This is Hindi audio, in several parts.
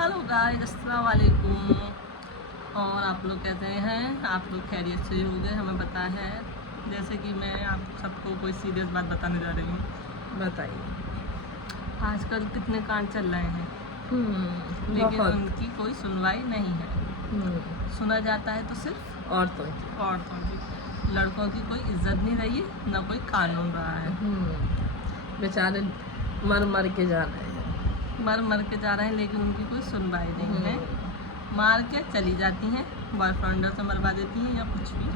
हेलो गाइस, अस्सलाम वालेकुम। और आप लोग कैसे हैं? आप लोग खैरियत से होंगे, हमें पता है। जैसे कि मैं आप सबको कोई सीरियस बात बताने जा रही हूँ। बताइए। आजकल कितने कांड चल रहे हैं, लेकिन बहुत। उनकी कोई सुनवाई नहीं है। सुना जाता है तो सिर्फ औरतों की। लड़कों की कोई इज्जत नहीं रही है, ना कोई कानून रहा है। बेचारे मर मर के जा रहे हैं। मर के जा रहे हैं, लेकिन उनकी कोई सुनवाई नहीं है। मार के चली जाती हैं, बॉयफ्रेंड से मरवा देती हैं या कुछ भी।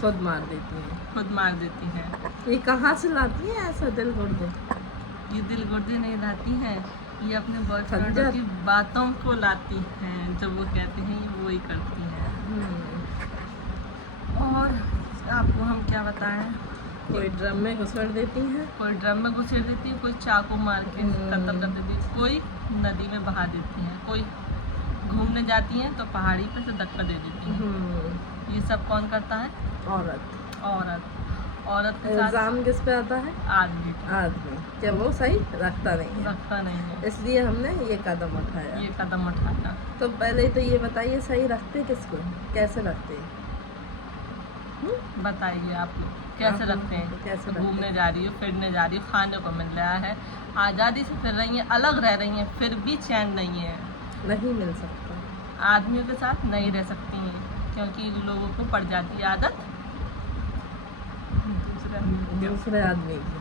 खुद मार देती हैं। खुद मार देती हैं। ये कहाँ से लाती हैं ऐसा दिल गुर्दे? ये दिल गुर्दे नहीं लाती हैं, ये अपने बॉयफ्रेंड की बातों को लाती हैं। जो वो कहते हैं वो ही करती हैं। और आपको हम क्या बताएं, कोई ड्रम में घुसेड़ देती हैं, कोई ड्रम में घुसेड़ देती है, कोई चाकू मार के कत्ल कर देती है, कोई नदी में बहा देती हैं, कोई घूमने जाती हैं तो पहाड़ी पे से धक्का दे देती हैं। ये सब कौन करता है? औरत के साथ इल्जाम किस पे आता है? आदमी। क्या वो सही रखता नहीं है, इसलिए हमने ये कदम उठाया। तो पहले तो ये बताइए, सही रखते किसको, कैसे रखते हैं? बताइए आप लोग कैसे रखते हैं? कैसे घूमने जा रही हो, फिरने जा रही हो, खाने को मिल रहा है, आज़ादी से फिर रही हैं, अलग रह रही हैं, फिर भी चैन नहीं मिल सकता। आदमियों के साथ नहीं रह सकती हैं, क्योंकि लोगों को पड़ जाती है आदत दूसरे आदमी की।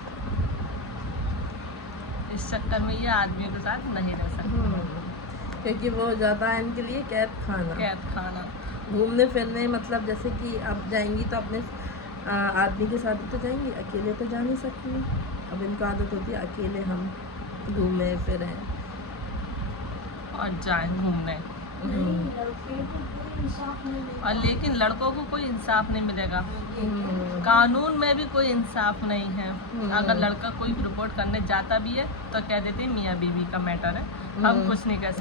इस चक्कर में ये आदमियों के साथ नहीं रह सकती, क्योंकि वो ज़्यादा है इनके लिए कैद खाना। घूमने फिरने मतलब जैसे कि अब जाएंगी तो अपने आदमी के साथ तो जाएंगी, अकेले तो जा नहीं सकती। अब इनको आदत होती है अकेले हम घूमें फिरें और जाएं घूमने। और लेकिन लड़कों को कोई इंसाफ नहीं मिलेगा। कानून में भी कोई इंसाफ नहीं है। अगर लड़का कोई रिपोर्ट करने जाता भी है तो कह देते हैं मियाँ बीवी का मैटर है, हम कुछ नहीं कर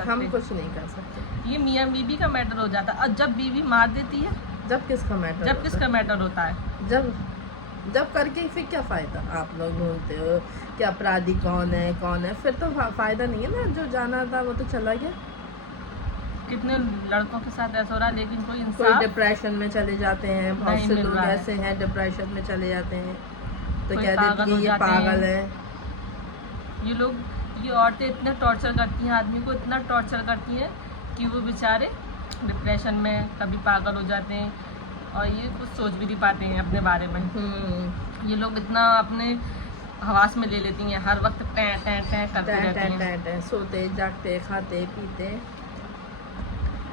सकते। ये मियाँ बीवी का मैटर हो जाता है। और जब बीवी मार देती है, जब किसका मैटर होता है? जब करके फिर क्या फ़ायदा? आप लोग ढूंढते हो कि अपराधी कौन है, फिर तो फ़ायदा नहीं है ना। जो जाना था वो तो चला गया। कितने लड़कों के साथ ऐसा हो रहा है, लेकिन कोई डिप्रेशन में चले जाते हैं। बहुत से लोग ऐसे हैं डिप्रेशन में चले जाते हैं, तो कह देते हैं ये पागल है। ये औरतें इतना टॉर्चर करती हैं, आदमी को इतना टॉर्चर करती हैं कि वो बेचारे डिप्रेशन में कभी पागल हो जाते हैं और ये कुछ सोच भी नहीं पाते हैं अपने बारे में। ये लोग इतना अपने हवास में ले लेती हैं, हर वक्त टैं करते रहती हैं। सोते जागते खाते पीते।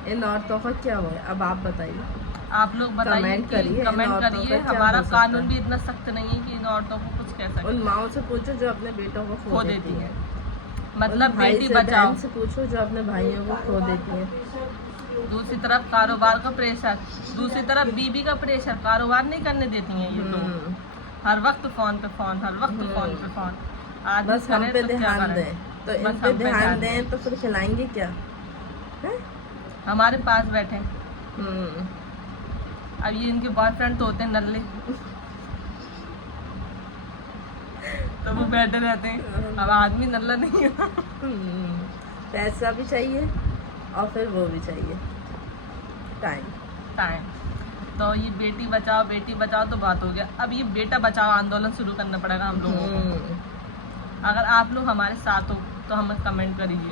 इन औरतों का क्या हुआ है? अब आप बताइए, आप लोग बताइए, कमेंट करिए। हमारा कानून भी इतना सख्त नहीं है कि इन औरतों को कुछ कह सके। उन माओ से पूछो जो अपने बेटों को खो देती हैं। मतलब बेटी बचाओ से पूछो जो अपने भाइयों को खो देती हैं। दूसरी तरफ कारोबार का प्रेशर, दूसरी तरफ बीबी का प्रेशर, कारोबार नहीं करने देती हैं ये लोग। हर वक्त फोन पे फोन। बस हम पे ध्यान दें, तो इन पे ध्यान दें तो फिर खिलाएंगे क्या? हमारे पास बैठे। अब ये इनके बॉयफ्रेंड तो होते हैं नल्ले, तो वो बैठे रहते हैं। अब आदमी नल्ला नहीं है। पैसा भी चाहिए और फिर वो भी चाहिए टाइम। तो ये बेटी बचाओ तो बात हो गया। अब ये बेटा बचाओ आंदोलन शुरू करना पड़ेगा हम लोगों को। अगर आप लोग हमारे साथ हो तो हमें कमेंट करिए।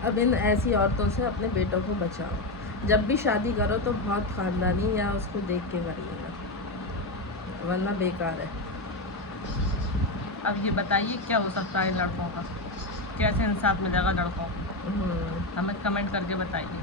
अब इन ऐसी औरतों से अपने बेटों को बचाओ। जब भी शादी करो तो बहुत खानदानी या उसको देख के करिएगा, वरना बेकार है। अब ये बताइए क्या हो सकता है लड़कों का, कैसे इंसाफ मिलेगा लड़कों को? हमें कमेंट करके बताइए।